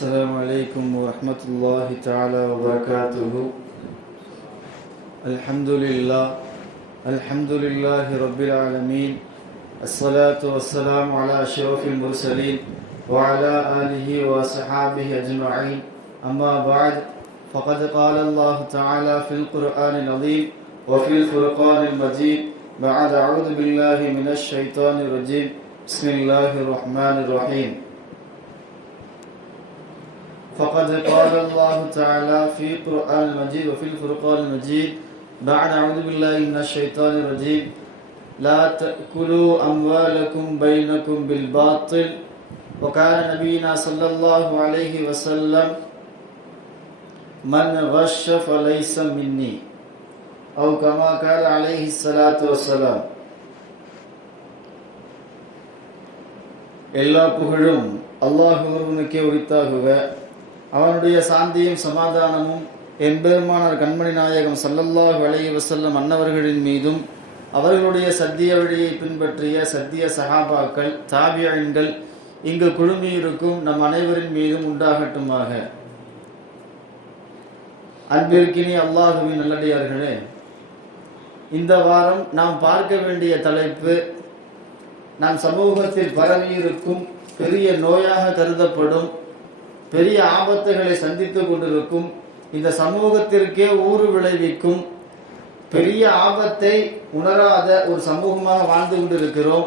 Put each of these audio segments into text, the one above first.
السلام عليكم ورحمة الله تعالى وبركاته. الحمد لله رب العالمين. الصلاة والسلام على أشرف المرسلين وعلى آله وصحابه أجمعين. أما بعد، فقد قال الله تعالى في القرآن العظيم وفي الفرقان المجيد بعد أعوذ بالله من الشيطان الرجيم. بسم الله الرحمن الرحيم. فقد قال الله تعالى في القرآن المجيد وفي الفرقان المجيد بعد أعوذ بالله من الشيطان الرجيم. لا تأكلوا أموالكم بينكم بالباطل وكان نبينا صلى الله عليه وسلم من غش فليس مني أو كما قال عليه الصلاة والسلام. எல்லா புகழும் அல்லாஹ் ஒருவனுக்கே உரித்தாகுக. அவனுடைய சாந்தியும் சமாதானமும் எம்பெருமானார் கண்மணி நாயகம் ஸல்லல்லாஹு அலைஹி வஸல்லம் அன்னவர்களின் மீதும் அவர்களுடைய சத்திய வழியை பின்பற்றிய சத்திய சஹாபாக்கள் தாபியீன்கள் இங்கு குழுமியிருக்கும் நம் அனைவரின் மீதும் உண்டாகட்டுமாக. அன்பிற்கினி அல்லாஹுவின் நல்லடியார்களே, இந்த வாரம் நாம் பார்க்க வேண்டிய தலைப்பு நம் சமூகத்தில் பரவியிருக்கும் பெரிய நோயாக கருதப்படும், பெரிய ஆபத்துகளை சந்தித்துக் கொண்டிருக்கும், இந்த சமூகத்திற்கே ஊறு விளைவிக்கும் பெரிய ஆபத்தை உணராத ஒரு சமூகமாக வாழ்ந்து கொண்டிருக்கிறோம்.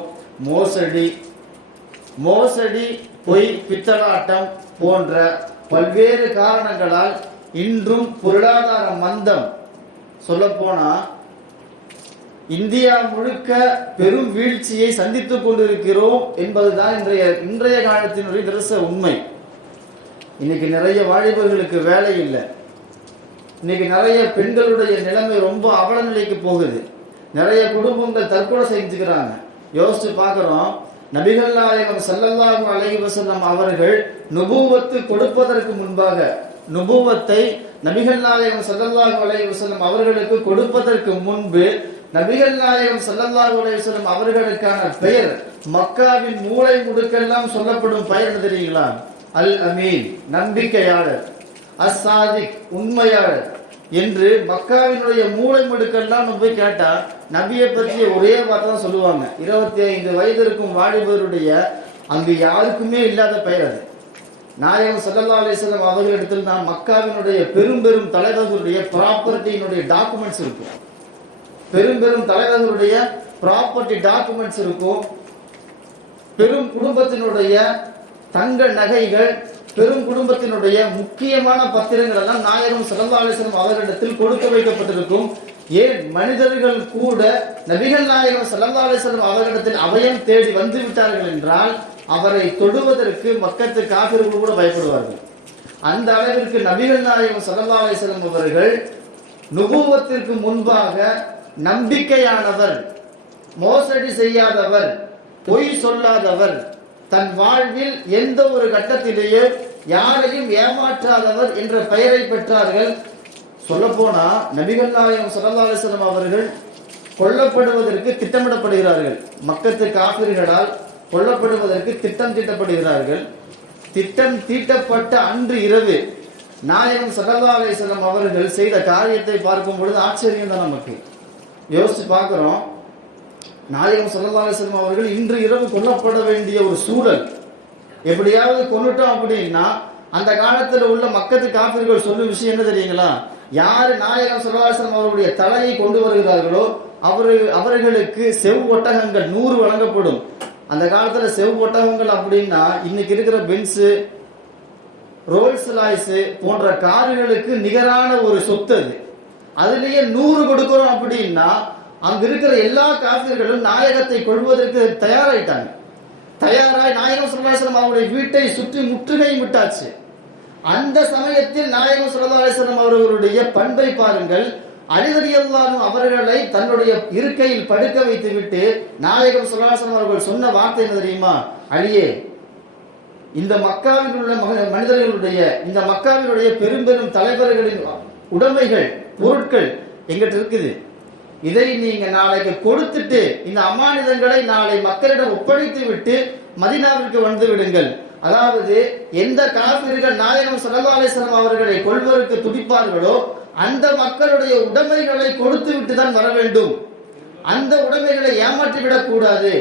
மோசடி, பொய், பித்தலாட்டம் போன்ற பல்வேறு காரணங்களால் இன்றும் பொருளாதார மந்தம், சொல்லப்போனா இந்தியா முழுக்க பெரும் வீழ்ச்சியை சந்தித்துக் கொண்டிருக்கிறோம் என்பதுதான் இன்றைய காலத்தினுடைய நிதர்ச உண்மை. இன்னைக்கு நிறைய வாலிபர்களுக்கு வேலை இல்லை. இன்னைக்கு நிறைய பெண்களுடைய நிலைமை ரொம்ப அவல நிலைக்கு போகுது. நிறைய குடும்பங்கள் தற்கொலை செஞ்சுக்கிறாங்க. யோசிச்சு பார்க்கிறோம், நபிகள் நாயகம் ஸல்லல்லாஹு அலைஹி வஸல்லம் அவர்கள் நுபுவத்து கொடுப்பதற்கு முன்பாக, நுபுவத்தை நபிகள் நாயகம் ஸல்லல்லாஹு அலைஹி வஸல்லம் அவர்களுக்கு கொடுப்பதற்கு முன்பு நபிகள் நாயகம் ஸல்லல்லாஹு அலைஹி வஸல்லம் அவர்களுக்கான பெயர், மக்காவின் மூலை முடுக்கெல்லாம் சொல்லப்படும் பெயர் என்ன தெரியுங்களா? அல் அமீன், நம்பிக்கையாளர், அஸ்ஸாதிக், உண்மையாளர் என்று மக்காவினுடைய மூலை முடுக்கெல்லாம் நம்ம போய் கேட்டா நபியை பற்றிய ஒரே வார்த்தை தான் சொல்லுவாங்க. 25 வயது இருக்கும் வாலிபருடைய அங்கு யாருக்குமே இல்லாத பெயர் அது. நாயகம் ஸல்லல்லாஹு அலைஹி வஸல்லம் அவர்களிடத்தில் தான் மக்காவினுடைய பெரும் தலைவர்களுடைய ப்ராப்பர்ட்டியினுடைய டாக்குமெண்ட்ஸ் இருக்கும். பெரும் தலைவர்களுடைய ப்ராப்பர்ட்டி டாக்குமெண்ட்ஸ் இருக்கும். பெரும் குடும்பத்தினுடைய தங்க நகைகள், பெரும் குடும்பத்தினுடைய முக்கியமான பத்திரங்கள் எல்லாம் நாயகம் ஸல்லல்லாஹு அலைஹி வஸல்லம் அவர்களிடத்தில் கொடுக்க வைக்கப்பட்டிருக்கும். ஏன் மனிதர்கள் கூட நபிகள் நாயகம் ஸல்லல்லாஹு அலைஹி வஸல்லம் அவர்களிடத்தில் அபயம் தேடி வந்து விட்டார்கள் என்றால் அவரை தொடுவதற்கு மக்கத்து காபிர்கள் கூட பயப்படுவார்கள். அந்த அளவிற்கு நபிகள் நாயகம் ஸல்லல்லாஹு அலைஹி வஸல்லம் அவர்கள் நுபுவத்திற்கு முன்பாக நம்பிக்கையானவர், மோசடி செய்யாதவர், பொய் சொல்லாதவர், தன் வாழ்வில் எந்த ஒரு கட்டத்திலேயே யாரையும் ஏமாற்றாதவர் என்ற பெயரை பெற்றார்கள். சொல்ல போனா நபிகள் நாயகம் ஸல்லல்லாஹு அலைஹி வஸல்லம் அவர்கள் கொல்லப்படுவதற்கு திட்டமிடப்படுகிறார்கள். மக்கத்து காபிர்களால் கொல்லப்படுவதற்கு திட்டம் தீட்டப்படுகிறார்கள். திட்டம் தீட்டப்பட்ட அன்று இரவு நாயகம் ஸல்லல்லாஹு அலைஹி வஸல்லம் அவர்கள் செய்த காரியத்தை பார்க்கும் பொழுது ஆச்சரியம் தான். நமக்கு யோசிச்சு பார்க்கிறோம், நாயகம் ஸல்லல்லாஹு அலைஹி வஸல்லம் அவர்கள் இன்று இரவு கொல்லப்பட வேண்டிய ஒரு சூழல். எப்படியாவது கொன்னுட்டோம் அப்படின்னா அந்த காலத்தில் உள்ள மக்கத்து காபிர்கள் சொல்லும் விஷயம் என்ன தெரியுங்களா? யாரு நாயகம் ஸல்லல்லாஹு அலைஹி வஸல்லம் அவருடைய தலையை கொண்டு வருகிறார்களோ அவர்களுக்கு செவ் ஒட்டகங்கள் 100 வழங்கப்படும். அந்த காலத்துல செவ் ஒட்டகங்கள் அப்படின்னா இன்னைக்கு இருக்கிற பென்ஸ், ரோல்ஸ் ராய்ஸ் போன்ற கார்களுக்கு நிகரான ஒரு சொத்து அது. அதுலயே 100 கொடுக்கிறோம் அப்படின்னா அங்க இருக்கிற எல்லா காபிர்களும் நாயகத்தை கொள்வதற்கு தயாராயிட்டாங்க. தயாராய் நாயகம் ஸல்லல்லாஹு அலைஹி வஸல்லம் அவருடைய வீட்டை சுற்றி முற்றுகையும் விட்டாச்சு. அந்த சமயத்தில் நாயகம் ஸல்லல்லாஹு அலைஹி வஸல்லம் அவர்களுடைய பண்பை பாருங்கள். அலி ரலியல்லாஹு அன்ஹு அவர்களை தன்னுடைய இருக்கையில் படுக்க வைத்து விட்டு நாயகம் ஸல்லல்லாஹு அலைஹி வஸல்லம் அவர்கள் சொன்ன வார்த்தை என்ன தெரியுமா? அலியே, இந்த மக்காவில் உள்ள மனிதர்களுடைய, இந்த மக்காவினுடைய பெரும் தலைவர்களின் உடைமைகள், பொருட்கள் எங்கிட்ட இருக்குது. இதை நீங்க நாளைக்கு கொடுத்துட்டு இந்த அமானிதங்களை நாளை மக்களிடம் ஒப்படைத்து விட்டு மதீனாவிற்கு வந்து விடுங்கள். அதாவது எந்த காபிர்கள் நாயகம் ஸல்லல்லாஹு அலைஹி வஸல்லம் அவர்களை கொல்வதற்கு துடிப்பார்களோ அந்த மக்களுடைய உடைமைகளை கொடுத்து விட்டு தான் வர வேண்டும். அந்த உடைமைகளை ஏமாற்றி விடக்கூடாது,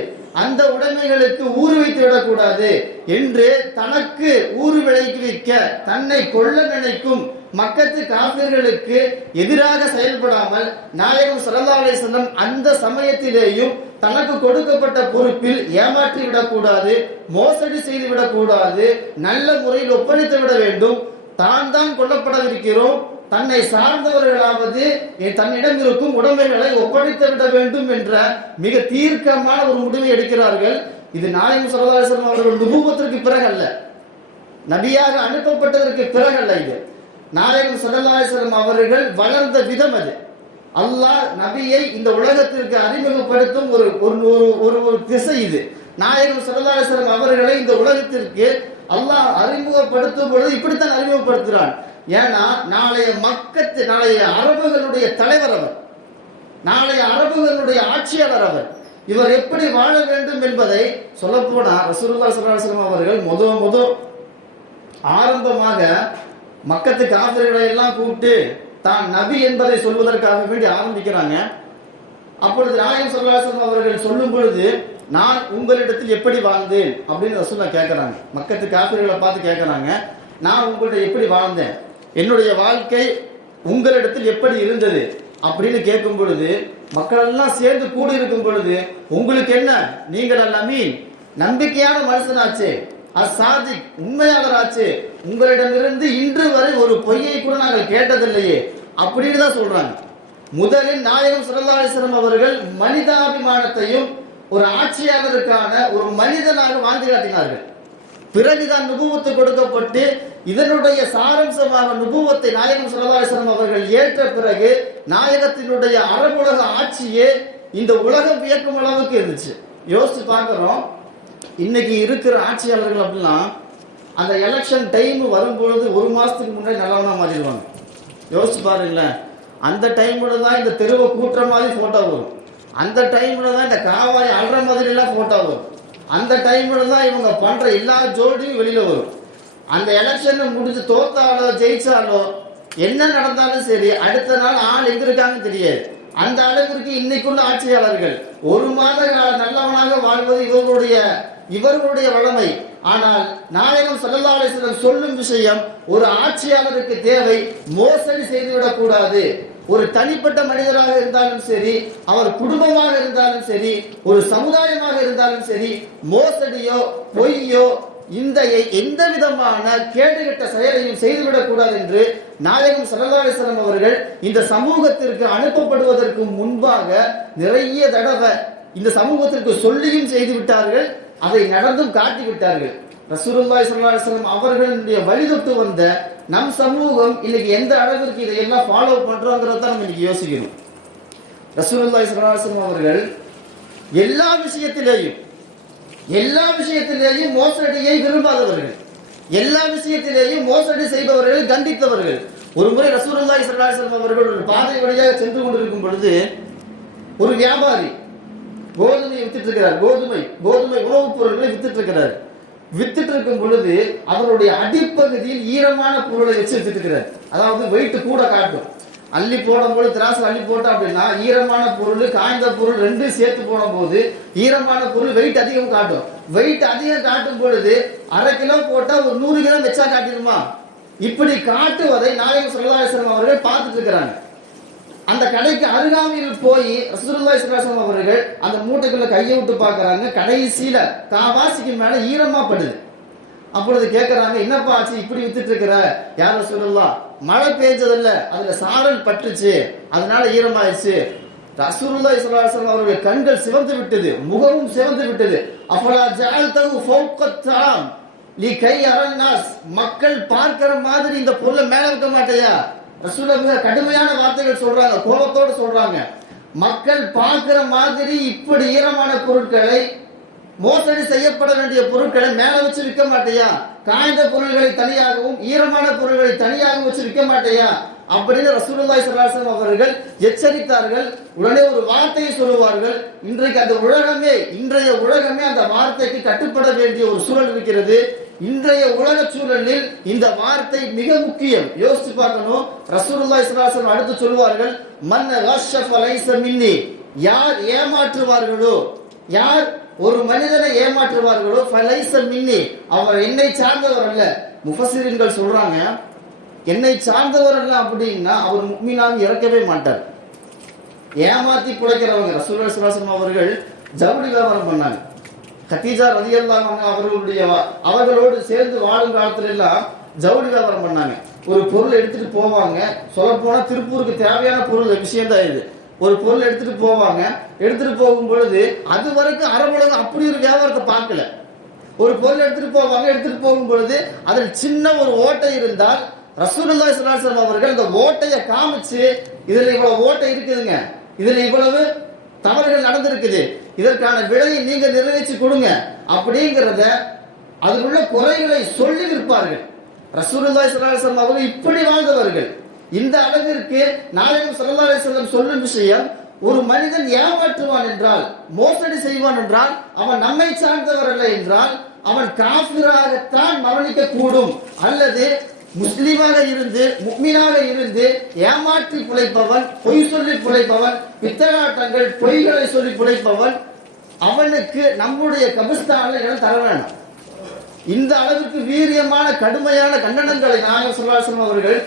அந்த உடைமைகளுக்கு ஊறு வைத்து விடக்கூடாது என்று தனக்கு ஊறு விளைவிக்க தன்னை கொல்ல நினைக்கும் மக்கத்து காபிர்களுக்கு எதிராக செயல்படாமல் நாயகம் ஸல்லல்லாஹு அலைஹி வஸல்லம் அந்த சமயத்திலேயும் தனக்கு கொடுக்கப்பட்ட பொறுப்பில் ஏமாற்றி விடக்கூடாது, மோசடி செய்து விடக்கூடாது, நல்ல முறையில் ஒப்படைத்து விட வேண்டும். தான் கொல்லப்படவிருக்கிறோம், தன்னை சார்ந்தவர்களாவது தன்னிடம் இருக்கும் உடைமைகளை ஒப்படைத்து விட வேண்டும் என்ற மிக தீர்க்கமான ஒரு முடிவை எடுக்கிறார்கள். இது நாயகம் ஸல்லல்லாஹு அலைஹி வஸல்லம் அவர்கள் நுபுவத்திற்கு பிறகு அல்ல, நபியாக அனுப்பப்பட்டதற்கு பிறகு அல்ல. இது நாயகம் ஸல்லல்லாஹு அலைஹி வஸல்லம் அவர்கள் வளர்ந்த விதம் அது. அல்லாஹ் நபியை இந்த உலகத்திற்கு அறிமுகப்படுத்தும் ஒரு ஒரு ஒரு திசை இது. நாயகம் ஸல்லல்லாஹு அலைஹி வஸல்லம் அவர்களை இந்த உலகத்திற்கு அல்லாஹ் அறிமுகப்படுத்தும் பொழுது இப்படித்தான் அறிமுகப்படுத்துகிறான். ஏன்னா நாளைய அரபுகளுடைய தலைவர் அவர், நாளைய அரபுகளுடைய ஆட்சியாளர் அவர். இவர் எப்படி வாழ வேண்டும் என்பதை சொல்லப்போனா ரசூலுல்லாஹி ஸல்லல்லாஹு அலைஹி வஸல்லம் அவர்கள் முத ஆரம்பமாக மக்கத்து காபிர்களை எல்லாம் கூப்பிட்டு தான் நபி என்பதை சொல்வதற்காக வேண்டி ஆரம்பிக்கிறாங்க. அப்பொழுது நாயகம் ஸல்லல்லாஹு அலைஹி வஸல்லம் அவர்கள் சொல்லும் பொழுது நான் உங்களிடத்தில் எப்படி வாழ்ந்தேன் அப்படின்னு ரசூலுல்லாஹ் கேட்கிறாங்க. மக்கத்து காபிர்களை பார்த்து கேட்கிறாங்க, நான் உங்கள்கிட்ட எப்படி வாழ்ந்தேன், என்னுடைய வாழ்க்கை உங்களிடத்தில் எப்படி இருந்தது அப்படின்னு கேட்கும் பொழுது மக்கள் எல்லாம் சேர்ந்து கூடி இருக்கும் பொழுது உங்களுக்கு என்ன, நீங்கள் அமீன் நம்பிக்கையான மனுஷனாச்சு, அசாதிக் உண்மையாளராச்சு, உங்களிடமிருந்து இன்று வரை ஒரு பொய்யை கூட நாங்கள் கேட்டதில்லையே அப்படின்னு தான் சொல்றாங்க. முதலில் நாயகம் ஸல்லல்லாஹு அலைஹி வஸல்லம் அவர்கள் மனிதாபிமானத்தையும் ஒரு ஆட்சியாளருக்கான ஒரு மனிதனாக வாழ்ந்து காட்டினார்கள். பிறகுதான் நுபுவத்து கொடுக்கப்பட்டு இதனுடைய சாரம்சமாக நுபுவத்தை நாயகம் ஸல்லல்லாஹு அலைஹி வஸல்லம் அவர்கள் ஏற்ற பிறகு நாயகத்தினுடைய அரபுலக ஆட்சியே இந்த உலகம் வியக்கும் அளவுக்கு இருந்துச்சு. யோசிச்சு பார்க்கிறோம், இன்னைக்கு இருக்கிற ஆட்சியாளர்கள் அப்படின்னா அந்த எலெக்ஷன் டைம் வரும்பொழுது ஒரு மாசத்துக்கு முன்னாடி நல்லவனா மாறிடுவாங்க. யோசிச்சு பாருங்களேன், அந்த டைம்ல தான் இந்த தெருவை கூட்டுற மாதிரி போட்டோ வரும், அந்த டைம்ல தான் இந்த காவாய் அல்ற மாதிரி எல்லாம் போட்டோ வரும், அந்த டைம்ல தான் இவங்க பண்ற எல்லா ஜோடியும் வெளியில வரும். அந்த எலெக்ஷன் முடிஞ்சு தோத்தாலோ ஜெயிச்சாலோ என்ன நடந்தாலும் சரி அடுத்த நாள் ஆள் எங்க இருக்காங்கன்னு தெரியாது. அந்த அளவிற்கு இன்னைக்குள்ள ஆட்சியாளர்கள் ஒரு மாத நல்லவனாக வாழ்வது இவர்களுடைய வளமை. ஆனால் நாயகம் ஸல்லல்லாஹு அலைஹி வஸல்லம் சொல்லும் விஷயம், ஒரு ஆட்சியாளருக்கு தேவை மோசடி செய்துவிடக் கூடாது. ஒரு தனிப்பட்ட மனிதராக இருந்தாலும் சரி, அவர் குடும்பமாக இருந்தாலும் சரி, ஒரு சமுதாயமாக இருந்தாலும் சரி, மோசடியோ பொய்யோ எந்த விதமான கேடுகட்ட செயலையும் செய்துவிடக் கூடாது என்று நாயகம் ஸல்லல்லாஹு அலைஹி வஸல்லம் அவர்கள் இந்த சமூகத்திற்கு அனுப்பப்படுவதற்கு முன்பாக நிறைய தடவை இந்த சமூகத்திற்கு சொல்லியும் செய்து விட்டார்கள், அதை நடந்தும் காட்டி விட்டார்கள். ரசூலுல்லாஹி ஸல்லல்லாஹு அலைஹி வஸல்லம் அவர்களுடைய வழிதொட்டு வந்த நம் சமூகம் இன்னைக்கு எந்த அளவிற்கு இதையெல்லாம் ஃபாலோ பண்றோங்கிறத நம்ம இன்னைக்கு யோசிக்கணும். ரசூலுல்லாஹி ஸல்லல்லாஹு அலைஹி வஸல்லம் அவர்கள் எல்லா விஷயத்திலேயும் மோசடியை விரும்பாதவர்கள், எல்லா விஷயத்திலேயும் மோசடி செய்பவர்கள் கண்டித்தவர்கள். ஒரு முறை ரசூலுல்லாஹி ஸல்லல்லாஹு அலைஹி வஸல்லம் அவர்கள் ஒரு பாதை வழியாக சென்று கொண்டிருக்கும் பொழுது ஒரு வியாபாரி கோதுமை வித்துட்டு இருக்கிறார், கோதுமை உணவுப் பொருட்களை வித்துட்டு இருக்கிறார். வித்துட்டு இருக்கும் பொழுது அவருடைய அடிப்பகுதியில் ஈரமான பொருளை வச்சு வித்துட்டு இருக்கிறார். அதாவது வெயிட் கூட காட்டும், அள்ளி போடும் போது திராசு அள்ளி போட்டா அப்படின்னா ஈரமான பொருள் காய்ந்த பொருள் ரெண்டும் சேர்த்து போடும் போது ஈரமான பொருள் வெயிட் அதிகம் காட்டும். வெயிட் அதிகம் காட்டும் பொழுது 1/2 கிலோ போட்டா ஒரு 100 கிலோ வச்சா காட்டிடுமா? இப்படி காட்டுவதை நாயகம் ஸல்லல்லாஹு அலைஹி வஸல்லம் அவர்கள் பார்த்துட்டு இருக்கிறாங்க. அந்த கடைக்கு அருகாமையில் போய் ரசூலுல்லாஹி ஸல்லல்லாஹு அலைஹி வஸல்லம் அவர்கள் அந்த மூட்டைக்குள்ள கையை விட்டு பார்க்கறாங்க. கடைசியில காவாசிக்கு மேல ஈரமா படுது. அப்பொழுது கேட்கறாங்க, என்னப்பா ஆச்சு இப்படி வித்துட்டு இருக்கிற? யார் ரசூலுல்லாஹ், மழை பெய்ஞ்சதில்ல, அதுல சாரல் பட்டுச்சு, அதனால ஈரமாயிடுச்சு. ரசூலுல்லாஹி ஸல்லல்லாஹு அலைஹி வஸல்லம் அவருடைய கண்கள் சிவந்து விட்டது, முகமும் சிவந்து விட்டது. அஃபலா ஜஅல்தஹு ஃபௌகத்தாம் லிகை யரன்னாஸ், மக்கள் பார்க்கிற மாதிரி இந்த பொருளை மேல வைக்க மாட்டேயா? ரசூலுல்லாஹ் கடுமையான வார்த்தைகள் சொல்றாங்க, கோபத்தோடு சொல்றாங்க. மக்கள் பார்க்கிற மாதிரி இப்படி ஈரமான பொருட்களை, மோசடி செய்யப்பட வேண்டிய பொருட்களை மேல வச்சு விற்க மாட்டேயா? காய்ந்த பொருள்களை தனியாகவும் ஈரமான பொருள்களை தனியாகவும் வச்சு விற்க மாட்டேயா அப்படின்னு ரசூலுல்லாஹி ஸல்லல்லாஹு அலைஹி வஸல்லம் அவர்கள் எச்சரித்தார்கள். உடனே ஒரு வார்த்தையை சொல்லுவார்கள். இன்றைய உலகமே அந்த வார்த்தைக்கு கட்டுப்பட வேண்டிய ஒரு சூழல் இருக்கிறது. இன்றைய உலக சூழலில் இந்த வார்த்தை மிக முக்கியம். யோசிச்சு பார்க்கணும். ரசூலுல்லாஹி ஸல்லல்லாஹு அலைஹி வஸல்லம் அடுத்து சொல்வார்கள், மன் கஷ்ஷஃப லைஸ மின்னி, யார் ஏமாற்றுவார்களோ, யார் ஒரு மனிதனை ஏமாற்றுவார்களோ ஃபலைஸ மின்னி, அவர் என்னை சார்ந்தவர் அல்ல. முஃபஸ்ஸிரீன்கள் சொல்றாங்க, என்னை சார்ந்தவர் அல்ல அப்படின்னா அவர் முஃமினாக இறக்கவே மாட்டார். ஏமாத்தி பிழைக்கிறவங்க. ரசூலுல்லாஹி ஸல்லல்லாஹு அலைஹி வஸல்லம் அவர்கள் ஜவுளி வியாபாரம் பண்ணாங்க. கதீஜா ரலியல்லாஹு அன்ஹா அவர்களோடு சேர்ந்து வாழும் காலத்துல எல்லாம் ஜவுளி வியாபாரம் பண்ணாங்க. ஒரு பொருள் எடுத்துட்டு போவாங்க. சொல்ல போனா திருப்பூருக்கு தேவையான பொருள் விஷயம் தான் இது. ஒரு பொருள் எடுத்துட்டு போவாங்க. எடுத்துட்டு போகும் பொழுது அது வரைக்கும் அரபுலகம் அப்படி ஒரு வியாபாரத்தை பார்க்கல. ஒரு பொருள் எடுத்துட்டு போவாங்க. எடுத்துட்டு போகும் பொழுது அதில் சின்ன ஒரு ஓட்டை இருந்தால் ரசூலுல்லாஹி ஸல்லல்லாஹு அலைஹி வஸல்லம் அவர்கள் அந்த ஓட்டையை காமிச்சு, இதுல இவ்வளவு ஓட்டை இருக்குதுங்க, இதுல இவ்வளவு தவறுகள் நடந்திருக்குது, இதற்கான விலையை நீங்க நிறைவேற்றி கொடுங்க அப்படிங்கிறத அதில் உள்ள குறைகளை சொல்லி இருப்பார்கள். ரசூலுல்லாஹி ஸல்லல்லாஹு அலைஹி வஸல்லம் அவர்கள் இப்படி வாழ்ந்தவர்கள். இந்த அளவிற்கு நாயகம் ஸல்லல்லாஹு அலைஹி வஸல்லம் சொல்லும் விஷயம், ஒரு மனிதன் ஏமாற்றுவான் என்றால், மோசடி செய்வான் என்றால், அவன் நம்மை சார்ந்தவர் அல்ல என்றால் அவன் காஃபிராகத்தான் மரணிக்க கூடும். அல்லது முஸ்லிமாக இருந்து முஃமினாக இருந்து ஏமாற்றி பிழைப்பவன், பொய் சொல்லி பிழைப்பவன், பித்தலாட்டங்கள் பொய்களை சொல்லி பிழைப்பவன், அவனுக்கு நம்முடைய கபிஸ்தானில் இடம் தர வேண்டாம். இந்த அளவிற்கு வீரியமான கடுமையான கண்டனங்களை நாயகம் ஸல்லல்லாஹு அலைஹி வஸல்லம் அவர்கள்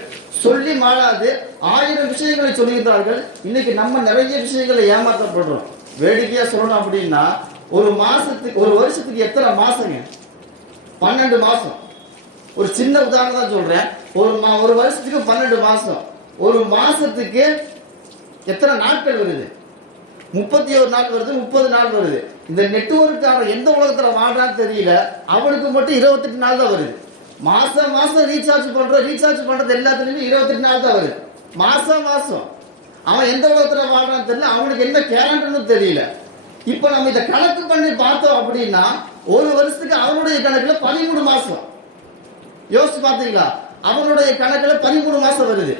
சொல்லி மாளாது 1000 விஷயங்களை சொல்லுகிறார்கள். இன்னைக்கு நம்ம நிறைய விஷயங்களை ஏமாற்றப்படுறோம். வேடிக்கையா சொல்லணும் அப்படின்னா, ஒரு மாசத்துக்கு, ஒரு வருஷத்துக்கு எத்தனை மாசங்க? 12 மாசம். ஒரு சின்ன உதாரணம் தான் சொல்றேன். ஒரு வருஷத்துக்கு 12 மாசம். ஒரு மாசத்துக்கு எத்தனை நாட்கள் வருது? 31 நாள் வருது, 30 நாள் வருது. இந்த நெட்வொர்க்கான எந்த உலகத்துல வாழ்றான்னு தெரியல, அவனுக்கு மட்டும் 28 நாள் தான் வருது. மாசம் ரீசார்ஜ் பண்றது எல்லாத்துலயுமே 28 நாள் தான் வருது. மாசம் அவன் எந்த உலகத்துல வாழ்றான்னு தெரியல, அவனுக்கு என்ன கேலண்டர்னு தெரியல. இப்ப நம்ம இதை கணக்கு பண்ணி பார்த்தோம் அப்படின்னா, ஒரு வருஷத்துக்கு அவனுடைய கணக்குல 13 மாசம். யோசிச்சு பாத்தீங்களா? அவனுடைய கணக்குல 13 மாசம் வருது.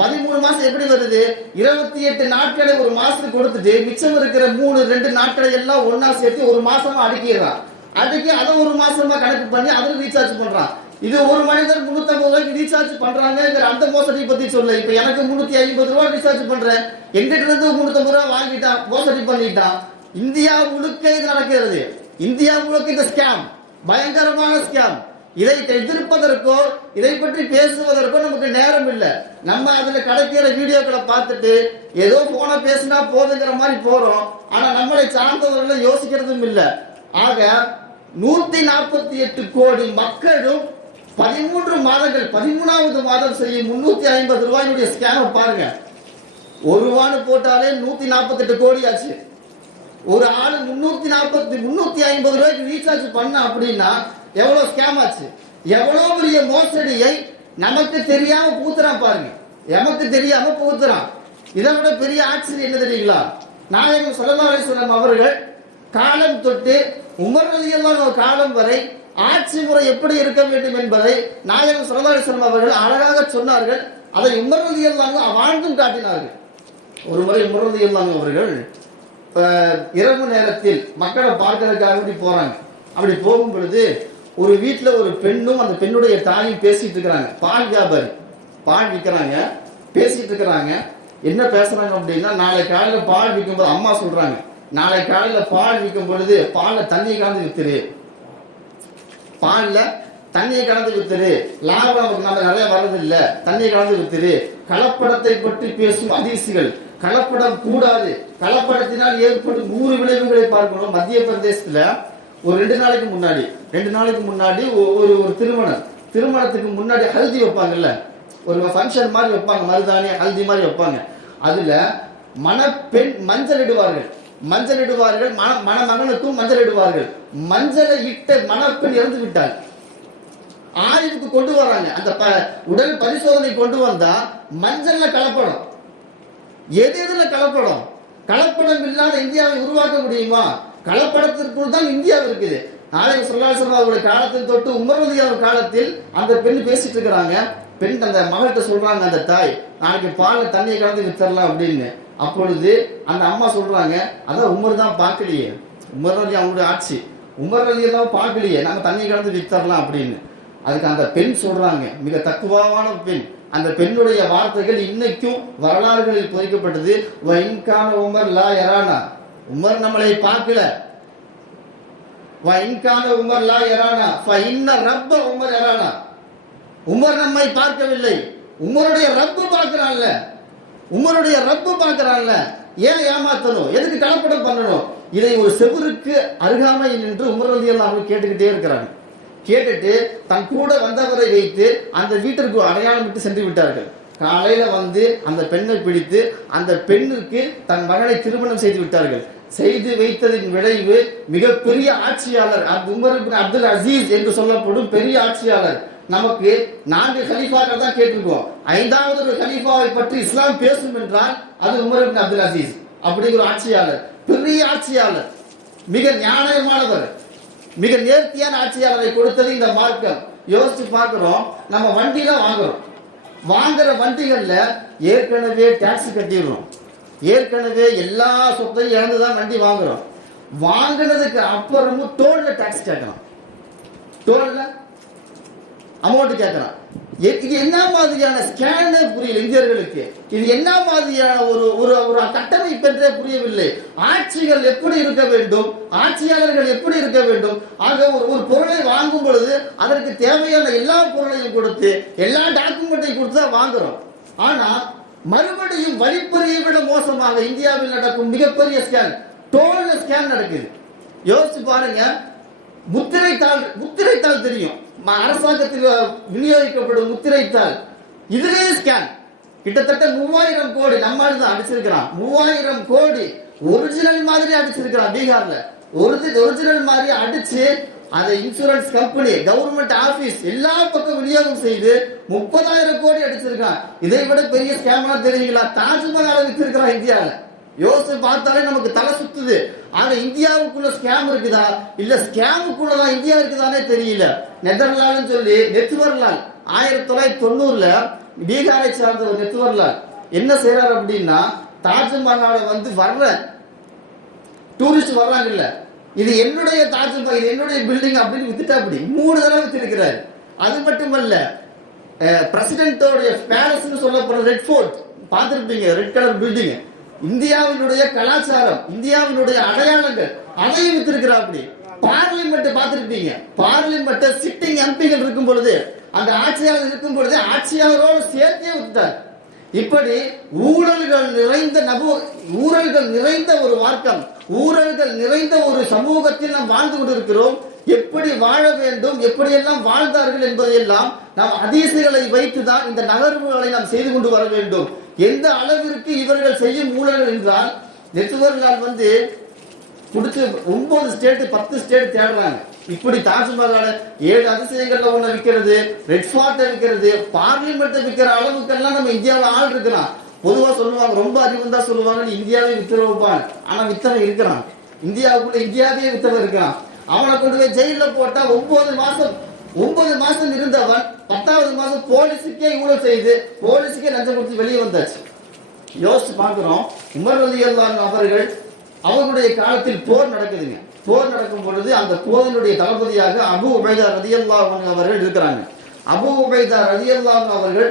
13 மாசம் எப்படி வருது? 28 நாட்களை ஒரு மாசத்துக்கு கொடுத்துட்டு மிச்சம் இருக்கிற 2 நாட்களை எல்லாம் ஒன்னா சேர்த்து ஒரு மாசமா அடுக்கிடுறான். அடுக்கி அதை ஒரு மாசமா கணக்கு பண்ணி அதில் ரீசார்ஜ் பண்றான். இது ஒரு மனிதர் 350 ரூபாய்க்கு ரீசார்ஜ் பண்றாங்க. அந்த மோசடி பத்தி சொல்ல, இப்ப எனக்கு 350 ரூபாய் ரீசார்ஜ் பண்றேன், எங்கிட்ட இருந்து 350 ரூபாய் வாங்கிட்டான், மோசடி பண்ணிட்டான். இந்தியா முழுக்க இது நடக்கிறது. இந்தியா முழுக்க இந்த ஸ்கேம், பயங்கரமான ஸ்கேம். இதை எதிர்ப்பதற்கோ இதை பற்றி பேசுவதற்கோ நமக்கு நேரம் இல்லை. நம்ம அதுல கிடைக்கிற வீடியோக்களை பார்த்துட்டு ஏதோ போன பேசினா போதுங்கிற மாதிரி போறோம். ஆனா நம்மளை சார்ந்தவர்களை யோசிக்கிறதும் இல்லை. ஆக 148 கோடி மக்களும் 13 மாதங்கள், 13வது மாதம் செய்யும் 350 ரூபாயுடைய ஸ்கேம் பாருங்க. ஒரு ரூபான்னு போட்டாலே 148 கோடி ஆச்சு. ஒரு ஆளு 350 ரூபாய்க்கு ரீசார்ஜ் பண்ண அப்படின்னா எவ்வளவு ஸ்கேம் ஆச்சு? எவ்வளவு பெரிய மோசடியை நமக்கு தெரியாம பூத்துறான் பாருங்க. எமக்கு தெரியாம பூத்துறான். இதை விட பெரிய ஆச்சரியம் என்ன தெரியுங்களா? நாயகம் ஸல்லல்லாஹு அலைஹி வஸல்லம் அவர்கள் காலம் தொட்டு உமர் ரலியல்லாஹு அன்ஹு காலம் வரை ஆட்சி முறை எப்படி இருக்க வேண்டும் என்பதை நாயகம் ஸல்லல்லாஹு அலைஹி வஸல்லம் அவர்கள் அழகாக சொன்னார்கள். அதை உமர் ரலியல்லாஹு அன்ஹு வாழ்ந்தும் காட்டினார்கள். ஒரு முறை உமர் ரலியல்லாஹு அன்ஹு அவர்கள் இரவு நேரத்தில் மக்களை பார்க்கறதுக்காக போறாங்க. அப்படி போகும் பொழுது ஒரு வீட்டுல ஒரு பெண்ணும் அந்த பெண்ணுடைய தாயும் பேசிட்டு இருக்கிறாங்க. பால் வியாபாரி, பால் விற்கிறாங்க, பேசிட்டு இருக்கிறாங்க. என்ன பேசுறாங்க அப்படின்னா, நாளை காலையில பால் விற்கும் போது அம்மா சொல்றாங்க, நாளை காலையில பால் விற்கும் பொழுது பால்ல தண்ணியை கலந்து வித்துரு, பால்ல தண்ணியை கலந்து வித்துரு, லாபம் நமக்கு நம்ம நிறைய வர்றது இல்ல, தண்ணியை கலந்து வித்துரு. கலப்படத்தை பற்றி பேசும் அதிர்ச்சிகள். கலப்படம் கூடாது, கலப்படத்தினால் ஏற்படும் 100 விளைவுகளை பார்க்கணும். மத்திய பிரதேசத்துல ஒரு 2 நாளைக்கு முன்னாடி ஒரு திருமணத்துக்கு முன்னாடி ஹல்தி வைப்பாங்கல்ல, ஒரு ஃபங்க்ஷன் மாதிரி வைப்பாங்க, மருதாணி ஹல்தி மாதிரி வைப்பாங்க. அதுல மணப்பெண் மஞ்சள் இடுவார்கள், மணமகனுக்கும் மஞ்சள் இடுவார்கள். மஞ்சளை இட்ட மணப்பெண் இறந்து விட்டாள். ஆய்வுக்கு கொண்டு வராங்க. அந்த உடல் பரிசோதனை கொண்டு வந்தா மஞ்சள்ல கலப்படம். எதுல கலப்படம்? கலப்படம் இல்லாத இந்தியாவை உருவாக்க முடியுமா? கலப்படத்திற்குள் தான் இந்தியா இருக்குது. நாளைக்கு ஸல்லல்லாஹு அலைஹி வஸல்லம் அவருடைய காலத்தில் தொட்டு உமர் ரலியல்லாஹு காலத்தில் அந்த பெண் பேசிட்டு இருக்கிறாங்க. பெண் அந்த மகள்கிட்ட சொல்றாங்க, அந்த தாய், நாளைக்கு பால்ல தண்ணியை கலந்து வித்தரலாம் அப்படின்னு. அப்பொழுது அந்த அம்மா சொல்றாங்க, அதான் உமர் தான் பார்க்கலையே, உமர் ரலியல்லாஹு அவங்களுடைய ஆட்சி, உமர் ரலியல்லாஹு பார்க்கலையே, நம்ம தண்ணி கலந்து வித்தரலாம் அப்படின்னு. அதுக்கு அந்த பெண் சொல்றாங்க, மிக தக்குவாவான பெண். அந்த பெண்ணுடைய வார்த்தைகள் இன்னைக்கும் வரலாறுகளில் பொறிக்கப்பட்டது. வைன்கான உமர் லா யரானா, உமர் நம்மளை பார்க்கல. வைன்கான உமர் லா யரானா ஃபஇன்ன ரப்ப உமர் யரானா, உமர் நம்மை பார்க்கவில்லை, உமருடைய ரப்பு பார்க்கிறான்ல, உமருடைய ரப்பு பார்க்கிறான்ல, ஏன் ஏமாத்தணும், எதுக்கு கலப்படம் பண்ணணும்? இதை ஒரு செவருக்கு அருகாமையில் நின்று உமர் ரலியல்லாஹு அன்ஹு கேட்டுக்கிட்டே இருக்கிறாங்க. கேட்டுட்டு தன் கூட வந்தவரை வைத்து அந்த வீட்டிற்கு அடையாளம் விட்டு சென்று விட்டார்கள். காலையில வந்து அந்த பெண்ணை பிடித்து அந்த பெண்ணுக்கு தன் மகனை திருமணம் செய்து விட்டார்கள். செய்து வைத்ததின் விளைவு மிகப்பெரிய ஆட்சியாளர் உமர் இப்னு அப்துல் அசீஸ் என்று சொல்லப்படும் பெரிய ஆட்சியாளர். நமக்கு 4 கலீஃபாக்கள் தான் கேட்டிருக்கோம். 5வது ஒரு கலீஃபாவை பற்றி இஸ்லாம் பேசும் என்றால் அது உமர் இப்னு அப்துல் அசீஸ் அப்படிங்கிற ஆட்சியாளர், பெரிய ஆட்சியாளர், மிக நியாயமானவர், மிக நேர்த்தியான ஆட்சியாளரை கொடுத்தது இந்த மார்க்கம். யோசிச்சு பார்க்கிறோம், நம்ம வண்டியில வாங்குறோம், வாங்குற வண்டிகள்ல ஏற்கனவே டாக்ஸ் கட்டிடுறோம், ஏற்கனவே எல்லா சொத்தையும் இழந்துதான் வண்டி வாங்குறோம். வாங்கினதுக்கு அப்புறமும் டோல்ல டாக்ஸ் கேட்கணும், டோல்ல அமௌண்ட் கேட்கறான். இது என்ன மாதிரியான ஸ்கேன் புரியல இந்தியர்களுக்கு. இது என்ன மாதிரியான ஒரு ஒரு கட்டமைப்பு என்றே புரியவில்லை. ஆட்சிகள் எப்படி இருக்க வேண்டும், ஆட்சியாளர்கள் எப்படி இருக்க வேண்டும். ஆக ஒரு பொருளை வாங்கும் பொழுது அதற்கு தேவையான எல்லா பொருளையும் கொடுத்து எல்லா டாக்குமெண்ட்டையும் கொடுத்து தான் வாங்குறோம். ஆனா மறுபடியும் வழிப்பறியை விட மோசமாக இந்தியாவில் நடக்கும் மிகப்பெரிய ஸ்கேன் டோல் ஸ்கேன் நடக்குது. யோசிச்சு பாருங்க. முத்திரைத்தாள் தெரியும், அரசாங்கத்தில் விநியோகிக்கப்படும் முத்திரைத்தாள், இதுலயே ஸ்கேன். கிட்டத்தட்ட 3000 கோடி நம்மால் தான் அடிச்சிருக்கிறான். 3000 கோடி ஒரிஜினல் மாதிரி அடிச்சிருக்கிறான். பீகார்ல ஒரிஜினல் மாதிரி அடிச்சு அதை இன்சூரன்ஸ் கம்பெனி, கவர்மெண்ட் ஆபீஸ் எல்லா பக்கம் விநியோகம் செய்து 30,000 கோடி அடிச்சிருக்கான். இதை விட பெரிய ஸ்கேம் தெரியுங்களா? தாஜ்மஹாலை வித்திருக்கிறான் இந்தியாவில். யோசிச்சு பார்த்தாலே நமக்கு தலை சுத்துது. ஆனா இந்தியாவுக்குள்ள ஸ்கேம் இருக்குதா, இல்ல ஸ்கேமுக்குள்ளதான் இந்தியா இருக்குதானே தெரியல. நெதர்லாந்து சொல்லி நெத்வர்லால் 1990ல பீகாரை சார்ந்த ஒரு நெத்வர்லால் என்ன செய்யறாரு அப்படின்னா, தாஜ்மஹாலை வந்து வர்ற டூரிஸ்ட் வர்றாங்க இல்ல, இது என்னுடைய தாஜ்மஹால், இது என்னுடைய பில்டிங் அப்படின்னு வித்துட்டா. அப்படி 3 தடவை வித்திருக்கிறாரு. அது மட்டுமல்ல, பிரசிடென்டோடைய பேலஸ்னு சொல்லப்படுற ரெட் ஃபோர்ட் பார்த்திருப்பீங்க, ரெட் கலர் பில்டிங், இந்தியாவினுடைய கலாச்சாரம், இந்தியாவினுடைய அடையாளங்கள், அதையும் வித்திருக்கிறார். அப்படி பார்லிமெண்ட் பார்த்திருப்பீங்க, பார்லிமெண்ட் சிட்டிங் எம்பிகள் இருக்கும் பொழுது, அந்த ஆட்சியாளர் இருக்கும் பொழுது ஆட்சியாளரோடு சேர்த்தே விட்டார். இப்படி ஊழல்கள் நிறைந்த ஒரு மார்க்கம், ஊழல்கள் நிறைந்த ஒரு சமூகத்தில் நாம் வாழ்ந்து கொண்டிருக்கிறோம். எப்படி வாழ வேண்டும், எப்படியெல்லாம் வாழ்ந்தார்கள் என்பதையெல்லாம் நாம் ஹதீஸ்களை வைத்துதான் இந்த நகர்வுகளை நாம் செய்து கொண்டு வர வேண்டும். எந்த அளவிற்கு இவர்கள் செய்யும் ஊழல்கள் என்றால், நெட்வொர்க்கால் வந்து குடிச்சு 9 ஸ்டேட் 10 ஸ்டேட் தேடுறாங்க. இப்படி தாஜ்மஹால் 7 அதிசயங்கள்ல ஒண்ணு விற்கிறது, ரெட் ஃபார்ட்டை விற்கிறது, பார்லிமெண்ட் விற்கிற அளவுக்கெல்லாம் நம்ம இந்தியாவில் ஆள் இருக்கிறான். பொதுவா சொல்லுவாங்க, ரொம்ப அறிவு தான் சொல்லுவாங்க, இந்தியாவே வித்துருவான். ஆனா வித்தவன் இருக்கிறான், இந்தியாவுக்குள்ள இந்தியாவே வித்தவன் இருக்கிறான். அவனை கொண்டு போய் ஜெயில போட்டா 9 மாசம் இருந்தவன் 10வது மாசம் போலீஸுக்கே ஊழல் செய்து போலீஸுக்கே லஞ்சம் கொடுத்து வெளியே வந்தாச்சு. யோசிச்சு பார்க்கிறோம். உமர் ரலியல்லாஹு அன்ஹு அவர்கள் அவர்களுடைய காலத்தில் போர் நடக்குதுங்க. போர் நடக்கும் பொழுது அந்த போரினுடைய தளபதியாக அபூ உபைதா ரலியல்லாஹு அன்ஹு அவர்கள் இருக்கிறாங்க. அபூ உபைதா ரலியல்லாஹு அன்ஹு அவர்கள்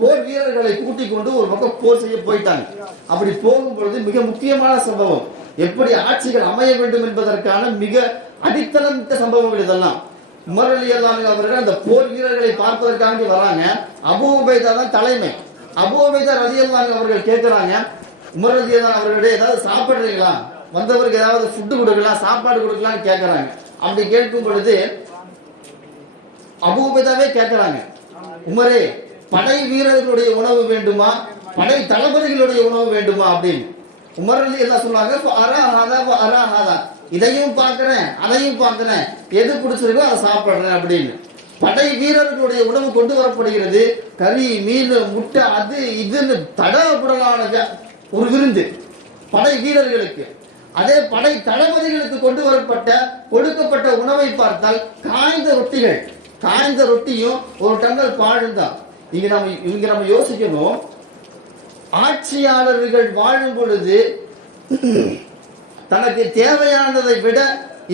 போர் வீரர்களை கூட்டிக் கொண்டு ஒரு பக்கம் போர் செய்ய போயிட்டாங்க. அப்படி போகும் பொழுது மிக முக்கியமான சம்பவம், எப்படி ஆட்சிகள் அமைய வேண்டும் என்பதற்கான மிக அடித்தளமிட்ட சம்பவங்கள் இதெல்லாம். உமர் ரலியல்லாஹு அன்ஹு அவர்கள் அந்த போர் வீரர்களை பார்ப்பதற்காக வராங்க. அபூ உபைதா தான் தலைமை. அபூ உபைதா ரலியல்லாஹு அன்ஹு அவர்கள் கேட்கிறாங்க, உமர் ரலியல்லாஹு அவர்களே ஏதாவது சாப்பிடுறீங்களா, வந்தவருக்கு ஏதாவது ஃபுட்டு கொடுக்கலாம், சாப்பாடு கொடுக்கலாம்னு கேட்கிறாங்க. அப்படி கேட்கும் பொழுது அபூ உபைதாவே கேட்கிறாங்க, உமரே படை வீரர்களுடைய உணவு வேண்டுமா, படை தளபதிகளுடைய உணவு வேண்டுமா அப்படின்னு. உமர் ரலியல்லாஹு சொன்னாங்க, இதையும் பார்க்கிறேன் அதையும் பார்க்கிறேன், எது பிடிச்சிருக்கோ அதை சாப்பிடுறேன் அப்படின்னு. படை வீரர்களுடைய உணவு கொண்டு வரப்படுகிறது, கறி, மீன், முட்டை, அது இதுன்னு தடவப்படலான ஒரு விருந்து படை வீரர்களுக்கு. அதே படை தளபதிகளுக்கு கொண்டு வரப்பட்ட கொடுக்கப்பட்ட உணவை பார்த்தால் காய்ந்த ரொட்டியும் ஒரு டம்ளர் பாலும் தான். இங்க நம்ம யோசிக்கணும், ஆட்சியாளர்கள் வாழும் பொழுது தனக்கு தேவையானதை விட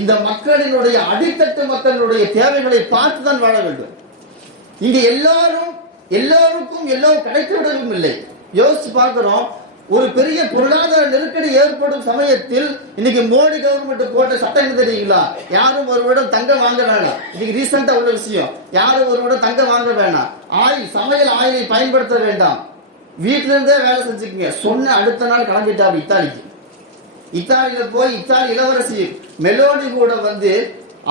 இந்த மக்களினுடைய அடித்தட்டு மக்களுடைய தேவைகளை பார்த்துதான் வாழ வேண்டும். இங்க எல்லாருக்கும் எல்லாம் கிடைக்கிறதும் இல்லை. யோசிச்சு பார்க்கிறோம், ஒரு பெரிய பொருளாதார நெருக்கடி ஏற்படும் சமயத்தில் இன்னைக்கு மோடி கவர்மெண்ட் போட்ட சட்டம் என்ன தெரியுங்களா? யாரும் ஒருவரிடம் தங்கம் வாங்க வேண்டாம். இன்னைக்கு ரீசெண்டா உள்ள விஷயம், யாரும் ஒருவரிடம் தங்கம் வாங்க வேண்டாம். சமையல் ஆயிலை பயன்படுத்த வேண்டாம், வீட்டில இருந்தே வேலை செஞ்சுக்கங்க. சொன்ன அடுத்த நாள் கிளம்பிட்டாரு இத்தாலியில போய் இத்தாலி இளவரசி மெலோனி கூட வந்து,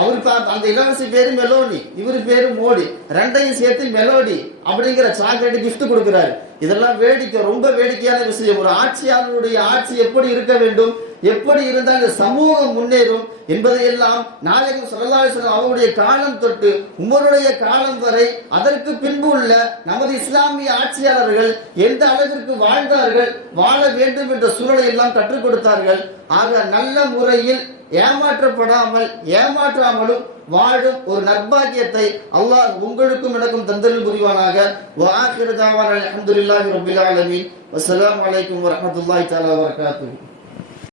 அவருக்கு அந்த இளவரசி பேரு மெலோனி, இவரு பேரு மோடி, ரெண்டையும் சேர்த்து மெலோடி அப்படிங்கிற சாக்லேட் கிஃப்ட் கொடுக்கிறாரு. இதெல்லாம் வேடிக்கை, ரொம்ப வேடிக்கையான விஷயம். ஒரு ஆட்சியாளருடைய ஆட்சி எப்படி இருக்க வேண்டும், எப்படி இருந்தால் இந்த சமூகம் முன்னேறும் என்பதையெல்லாம் நாயகம் ஸல்லல்லாஹு அலைஹி வஸல்லம் அவருடைய காலம் தொட்டு உமருடைய காலம் வரை அதற்கு பின்பு உள்ள நமது இஸ்லாமிய ஆட்சியாளர்கள் எந்த அளவிற்கு வாழ்ந்தார்கள், வாழ வேண்டும் என்ற சூழலை எல்லாம் கற்றுக் கொடுத்தார்கள். ஆக நல்ல முறையில் ஏமாற்றாமலும் வாழும் ஒரு நற்பாக்கியத்தை அல்லாஹ் உங்களுக்கும் எனக்கும் தந்தரில் புரிவானாக. வஆகிரு தஅவானா அல்ஹம்துலில்லாஹி ரப்பில் ஆலமீன். வஸ்ஸலாமு அலைக்கும் வரஹ்மத்துல்லாஹி தஆலா வபரகாத்துஹு.